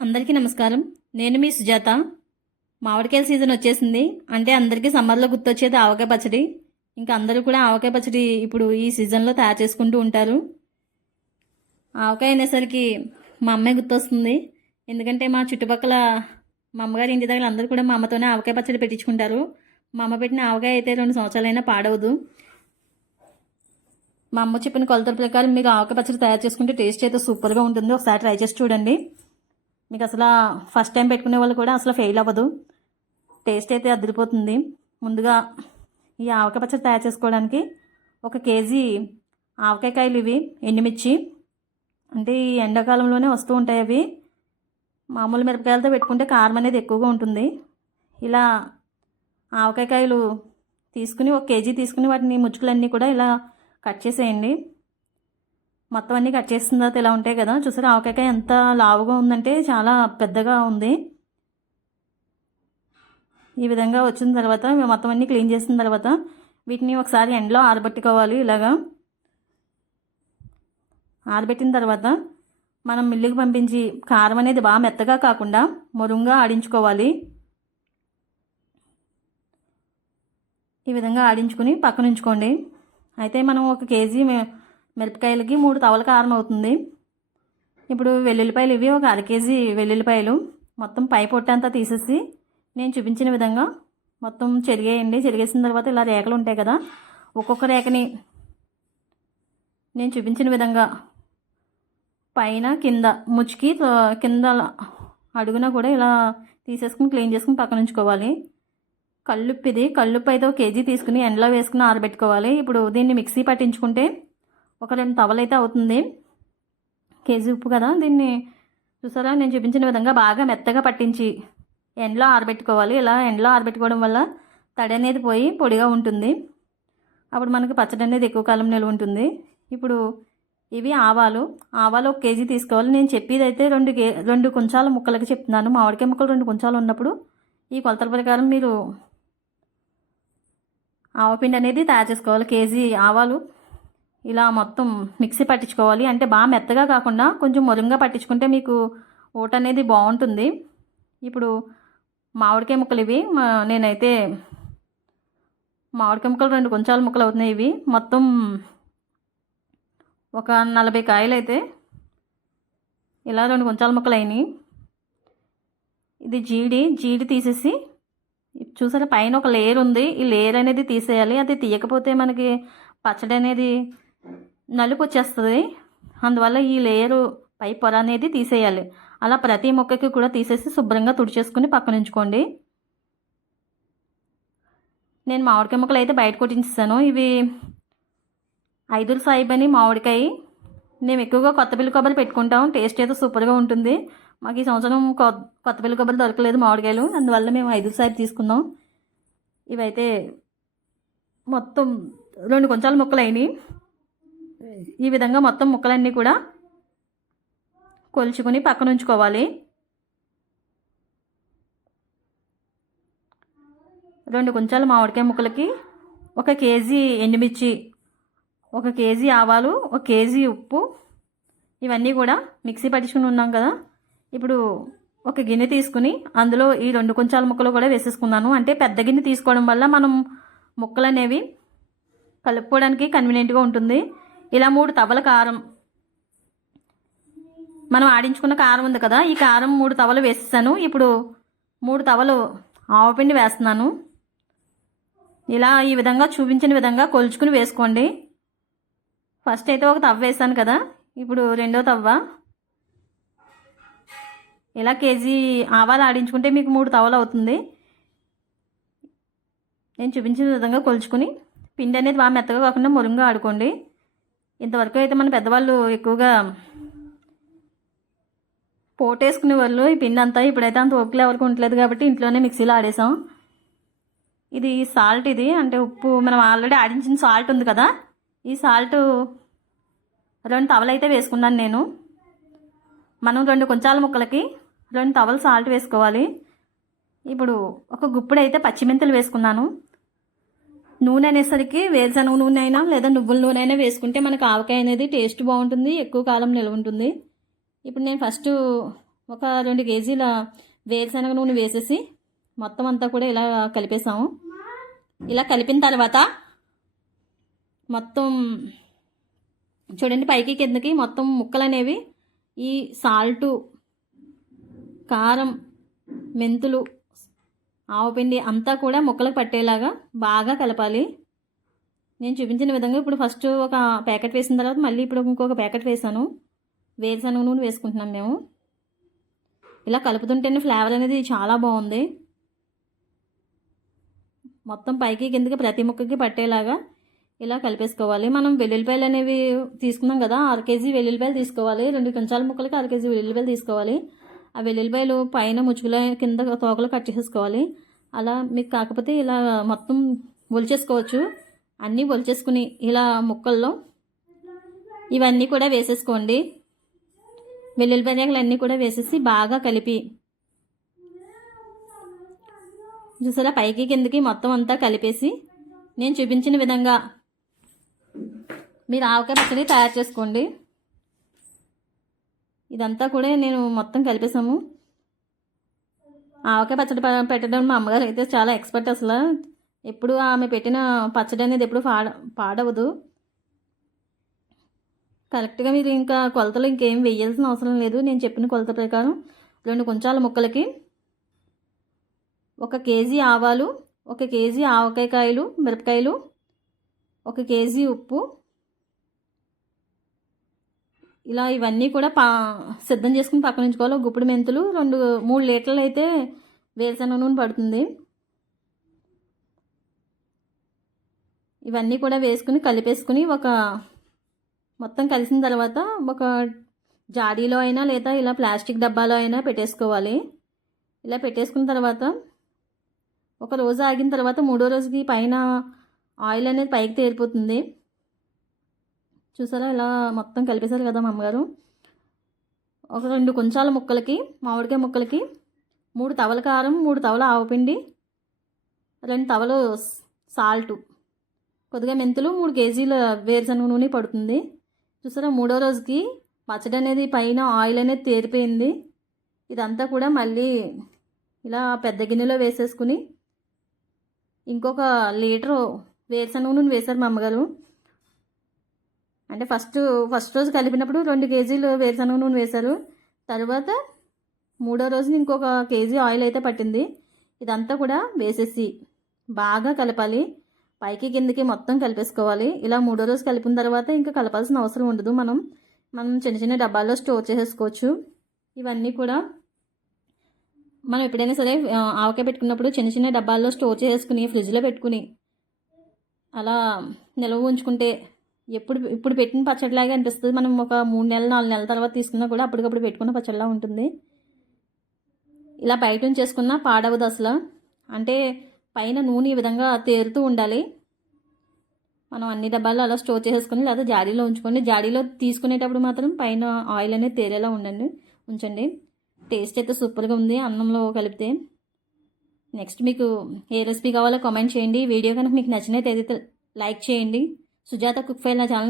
అందరికీ నమస్కారం. నేను మీ సుజాత. మామిడికాయల సీజన్ వచ్చేసింది. అంటే అందరికీ సమ్మర్లో గుర్తొచ్చేది ఆవకాయ పచ్చడి. ఇంకా అందరూ కూడా ఆవకాయ పచ్చడి ఇప్పుడు ఈ సీజన్లో తయారు చేసుకుంటూ ఉంటారు. ఆవకాయ అనేసరికి మా అమ్మాయి గుర్తొస్తుంది. ఎందుకంటే మా చుట్టుపక్కల మా అమ్మగారి ఇంటి దగ్గర అందరూ కూడా మా అమ్మతోనే ఆవకాయ పచ్చడి పెట్టించుకుంటారు. మా అమ్మ పెట్టిన ఆవకాయ అయితే 2 సంవత్సరాలైనా పాడవదు. మా అమ్మ చెప్పిన కొలతల ప్రకారం మీరు ఆవకాయ పచ్చడి తయారు చేసుకుంటే టేస్ట్ అయితే సూపర్గా ఉంటుంది. ఒకసారి ట్రై చేసి చూడండి. మీకు అసలు ఫస్ట్ టైం పెట్టుకునే వాళ్ళు కూడా అసలు ఫెయిల్ అవ్వదు. టేస్ట్ అయితే అదిరిపోతుంది. ముందుగా ఈ ఆవకాయ పచ్చడి తయారు చేసుకోవడానికి 1 కేజీ ఆవకాయ కాయలు, ఇవి ఎండుమిర్చి. అంటే ఈ ఎండాకాలంలోనే వస్తూ ఉంటాయి అవి. మామూలు మిరపకాయలతో పెట్టుకుంటే కారం అనేది ఎక్కువగా ఉంటుంది. ఇలా ఆవకాయ కాయలు తీసుకుని 1 కేజీ తీసుకుని వాటిని ముచ్చుకులన్నీ కూడా ఇలా కట్ చేసేయండి. మొత్తం అన్నీ కట్ చేసిన తర్వాత ఇలా ఉంటాయి కదా, చూసారా ఆవకాయ ఎంత లావుగా ఉందంటే చాలా పెద్దగా ఉంది. ఈ విధంగా వచ్చిన తర్వాత మొత్తం అన్నీ క్లీన్ చేసిన తర్వాత వీటిని ఒకసారి ఎండలో ఆరబెట్టుకోవాలి. ఇలాగా ఆరబెట్టిన తర్వాత మనం మిల్లుకి పంపించి కారం అనేది బాగా మెత్తగా కాకుండా మొరుంగా ఆడించుకోవాలి. ఈ విధంగా ఆడించుకుని పక్కన ఉంచుకోండి. అయితే మనం 1 కేజీ మిరపకాయలకి 3 తవల కారం అవుతుంది. ఇప్పుడు వెల్లుల్లిపాయలు, ఇవి 1 అర కేజీ వెల్లుల్లిపాయలు మొత్తం పై పొట్టంతా తీసేసి నేను చూపించిన విధంగా మొత్తం చెరిగేయండి. చెరిగేసిన తర్వాత ఇలా రేఖలు ఉంటాయి కదా, ఒక్కొక్క రేఖని నేను చూపించిన విధంగా పైన కింద ముచ్చికి కింద అడుగున కూడా ఇలా తీసేసుకుని క్లీన్ చేసుకుని పక్కన ఉంచుకోవాలి. కల్లుప్పు, ఇది కల్లుప్పు అయితే 1 కేజీ తీసుకుని ఎండలో వేసుకుని ఆరబెట్టుకోవాలి. ఇప్పుడు దీన్ని మిక్సీ పట్టించుకుంటే 2 తవలు అయితే అవుతుంది. కేజీ ఉప్పు కదా, దీన్ని చూసారా నేను చూపించిన విధంగా బాగా మెత్తగా పట్టించి ఎండలో ఆరబెట్టుకోవాలి. ఇలా ఎండలో ఆరబెట్టుకోవడం వల్ల తడి అనేది పోయి పొడిగా ఉంటుంది. అప్పుడు మనకి పచ్చడి అనేది ఎక్కువ కాలం నిల్వ ఉంటుంది. ఇప్పుడు ఇవి ఆవాలు 1 కేజీ తీసుకోవాలి. నేను చెప్పేది అయితే 2 కుంచాల ముక్కలకి చెప్తున్నాను. మామిడికాయ ముక్కలు 2 కుంచాలు ఉన్నప్పుడు ఈ కొలతల ప్రకారం మీరు ఆవపిండి అనేది తయారు చేసుకోవాలి. కేజీ ఆవాలు ఇలా మొత్తం మిక్సీ పట్టించుకోవాలి. అంటే బాగా మెత్తగా కాకుండా కొంచెం మొరంగా పట్టించుకుంటే మీకు ఊట అనేది బాగుంటుంది. ఇప్పుడు మామిడికాయ ముక్కలు, ఇవి నేనైతే మామిడికాయ ముక్కలు 2 కుంచాల ముక్కలు అవుతున్నాయి. ఇవి మొత్తం ఒక 40 కాయలు అయితే ఇలా 2 కుంచాల ముక్కలు అయినాయి. ఇది జీడి తీసేసి చూసారా పైన ఒక లేయర్ ఉంది, ఈ లేయర్ అనేది తీసేయాలి. అది తీయకపోతే మనకి పచ్చడి అనేది నలుపు వచ్చేస్తుంది. అందువల్ల ఈ లేయరు పై పొర అనేది తీసేయాలి. అలా ప్రతి మొక్కకి కూడా తీసేసి శుభ్రంగా తుడిచేసుకుని పక్కన ఉంచుకోండి. నేను మామిడికాయ ముక్కలు అయితే బయట కొట్టించాను. ఇవి 5 సాయిబ్ అని మామిడికాయ. మేము ఎక్కువగా కొత్తపల్లి కొబ్బరి పెట్టుకుంటాం. టేస్ట్ అయితే సూపర్గా ఉంటుంది. మాకు ఈ సంవత్సరం కొత్తపల్లి కొబ్బరి దొరకలేదు మామిడికాయలు, అందువల్ల మేము 5 సాయిబ్ తీసుకున్నాం. ఇవైతే మొత్తం 2 కుంచాల ముక్కలు అయినాయి. ఈ విధంగా మొత్తం ముక్కలన్నీ కూడా కొలుచుకొని పక్కన ఉంచుకోవాలి. 2 కుంచాల మామిడికాయ ముక్కలకి 1 కేజీ ఎండుమిర్చి, 1 కేజీ ఆవాలు, 1 కేజీ ఉప్పు, ఇవన్నీ కూడా మిక్సీ పట్టించుకుని ఉన్నాం కదా. ఇప్పుడు 1 గిన్నె తీసుకుని అందులో ఈ 2 కుంచాల ముక్కలు కూడా వేసేసుకున్నాను. అంటే పెద్ద గిన్నె తీసుకోవడం వల్ల మనం ముక్కలు అనేవి కలుపుకోవడానికి కన్వీనియంట్గా ఉంటుంది. ఇలా 3 తవల కారం, మనం ఆడించుకున్న కారం ఉంది కదా, ఈ కారం 3 తవలు వేసేసాను. ఇప్పుడు 3 తవలు ఆవపిండి వేస్తున్నాను. ఇలా ఈ విధంగా చూపించిన విధంగా కొలుచుకుని వేసుకోండి. ఫస్ట్ అయితే 1 తవ్వ వేసాను కదా, ఇప్పుడు 2వ తవ్వ. ఇలా కేజీ ఆవాలు ఆడించుకుంటే మీకు 3 తవలు అవుతుంది. నేను చూపించిన విధంగా కొలుచుకుని పిండి అనేది బాగా మెత్తగా కాకుండా మురుంగా ఆడుకోండి. ఇంతవరకు అయితే మన పెద్దవాళ్ళు ఎక్కువగా పోటేసుకునే వాళ్ళు ఈ పిండి అంతా. ఇప్పుడైతే అంత ఓపికలు ఎవరికి ఉండలేదు కాబట్టి ఇంట్లోనే మిక్సీలో ఆడేసాం. ఇది సాల్ట్, ఇది అంటే ఉప్పు. మనం ఆల్రెడీ ఆడించిన సాల్ట్ ఉంది కదా, ఈ సాల్ట్ 2 తవలు అయితే వేసుకున్నాను నేను. మనం 2 కుంచాల ముక్కలకి 2 తవలు సాల్ట్ వేసుకోవాలి. ఇప్పుడు 1 గుప్పుడు అయితే పచ్చిమెంతులు వేసుకున్నాను. నూనె అనేసరికి వేరుశనగ నూనె అయినా లేదా నువ్వుల నూనె అయినా వేసుకుంటే మనకు ఆవకాయ అనేది టేస్ట్ బాగుంటుంది, ఎక్కువ కాలం నిల్వ ఉంటుంది. ఇప్పుడు నేను ఫస్ట్ ఒక 2 కేజీల వేరుశనగ నూనె వేసేసి మొత్తం అంతా కూడా ఇలా కలిపేసాము. ఇలా కలిపిన తర్వాత మొత్తం చూడండి పైకి కిందకి మొత్తం ముక్కలు అనేవి ఈ సాల్టు, కారం, మెంతులు, ఆవపిండి అంతా కూడా ముక్కలకు పట్టేలాగా బాగా కలపాలి. నేను చూపించిన విధంగా ఇప్పుడు ఫస్ట్ ఒక ప్యాకెట్ వేసిన తర్వాత మళ్ళీ ఇప్పుడు ఇంకొక ప్యాకెట్ వేసాను. వేరుశనగ నూనె వేసుకుంటున్నాం మేము. ఇలా కలుపుతుంటేనే ఫ్లేవర్ అనేది చాలా బాగుంది. మొత్తం పైకి కిందకి ప్రతి ముక్కకి పట్టేలాగా ఇలా కలిపేసుకోవాలి. మనం వెల్లుల్లిపాయలు అనేవి తీసుకున్నాం కదా, 6 కేజీ వెల్లుల్లిపాయలు తీసుకోవాలి. 2 కొంచాల ముక్కలకి 6 కేజీ వెల్లుల్లిపాయలు తీసుకోవాలి. ఆ వెల్లుల్లిపాయలు పైన ముచ్చుకుల కింద తోకలు కట్ చేసేసుకోవాలి. అలా మీకు కాకపోతే ఇలా మొత్తం ఒలిచేసుకోవచ్చు. అన్నీ ఒలిచేసుకుని ఇలా ముక్కల్లో ఇవన్నీ కూడా వేసేసుకోండి. వెల్లుల్లిపాయలు అన్నీ కూడా వేసేసి బాగా కలిపి చూసారా పైకి కిందకి మొత్తం అంతా కలిపేసి నేను చూపించిన విధంగా మీరు ఆవకాయ పచ్చడి తయారు చేసుకోండి. ఇదంతా కూడా నేను మొత్తం కలిపేసాము. ఆవకాయ పచ్చడి పెట్టడం మా అమ్మగారు అయితే చాలా ఎక్స్పర్ట్. అసలు ఎప్పుడు ఆమె పెట్టిన పచ్చడి అనేది ఎప్పుడు పాడవదు. కరెక్ట్గా మీరు ఇంకా కొలతలు ఇంకేం వేయాల్సిన అవసరం లేదు. నేను చెప్పిన కొలత ప్రకారం 2 కొంచాల ముక్కలకి 1 కేజీ ఆవాలు, 1 కేజీ ఆవకాయకాయలు, మిరపకాయలు, 1 కేజీ ఉప్పు, ఇలా ఇవన్నీ కూడా సిద్ధం చేసుకుని పక్కన ఉంచుకోవాలి. గుప్పుడు మెంతులు, 3 లీటర్లు అయితే వేరుశనగ నూనె పడుతుంది. ఇవన్నీ కూడా వేసుకుని కలిపేసుకుని మొత్తం కలిసిన తర్వాత ఒక జాడీలో అయినా లేదా ఇలా ప్లాస్టిక్ డబ్బాలో అయినా పెట్టేసుకోవాలి. ఇలా పెట్టేసుకున్న తర్వాత ఒక రోజు ఆగిన తర్వాత 3వ రోజుకి పైన ఆయిల్ అనేది పైకి తేలిపోతుంది. చూసారా ఇలా మొత్తం కలిపేశారు కదా మా అమ్మగారు. ఒక 2 కొంచాల ముక్కలకి, మామిడికాయ ముక్కలకి 3 తవల కారం, 3 తవల ఆవపిండి, 2 తవలు సాల్టు, కొద్దిగా మెంతులు, 3 కేజీల వేరుశనగ నూనె పడుతుంది. చూసారా 3వ రోజుకి పచ్చడి అనేది పైన ఆయిల్ అనేది తేరిపోయింది. ఇదంతా కూడా మళ్ళీ ఇలా పెద్ద గిన్నెలో వేసేసుకుని ఇంకొక లీటరు వేరుశనగ నూనె వేశారు మా అమ్మగారు. అంటే ఫస్ట్ రోజు కలిపినప్పుడు 2 కేజీలు వేరుశనగ నూనె వేశారు. తర్వాత 3వ రోజున ఇంకొక కేజీ ఆయిల్ అయితే పట్టింది. ఇదంతా కూడా వేసేసి బాగా కలపాలి. పైకి కిందకి మొత్తం కలిపేసుకోవాలి. ఇలా 3వ రోజు కలిపిన తర్వాత ఇంకా కలపాల్సిన అవసరం ఉండదు. మనం చిన్న చిన్న డబ్బాల్లో స్టోర్ చేసేసుకోవచ్చు. ఇవన్నీ కూడా మనం ఎప్పుడైనా సరే ఆవకాయ పెట్టుకున్నప్పుడు చిన్న చిన్న డబ్బాల్లో స్టోర్ చేసుకుని ఫ్రిడ్జ్లో పెట్టుకుని అలా నిల్వ ఉంచుకుంటే ఇప్పుడు పెట్టిన పచ్చడిలాగా అనిపిస్తుంది. మనం ఒక 3 నెలలు 4 నెలల తర్వాత తీసుకున్నా కూడా అప్పటికప్పుడు పెట్టుకున్న పచ్చడిలా ఉంటుంది. ఇలా బయట ఉంచేసుకున్నా పాడవదు అసలు. అంటే పైన నూనె ఈ విధంగా తేరుతూ ఉండాలి. మనం అన్ని డబ్బాల్లో అలా స్టోర్ చేసేసుకొని లేదా జాడీలో ఉంచుకోండి. జాడీలో తీసుకునేటప్పుడు మాత్రం పైన ఆయిల్ అనేది తేరేలా ఉంచండి. టేస్ట్ అయితే సూపర్గా ఉంది అన్నంలో కలిపితే. నెక్స్ట్ మీకు ఏ రెసిపీ కావాలో కామెంట్ చేయండి. వీడియో కనుక మీకు నచ్చినట్లయితే లైక్ చేయండి. సుజాత కుక్ ఫైల్ నా ఛానల్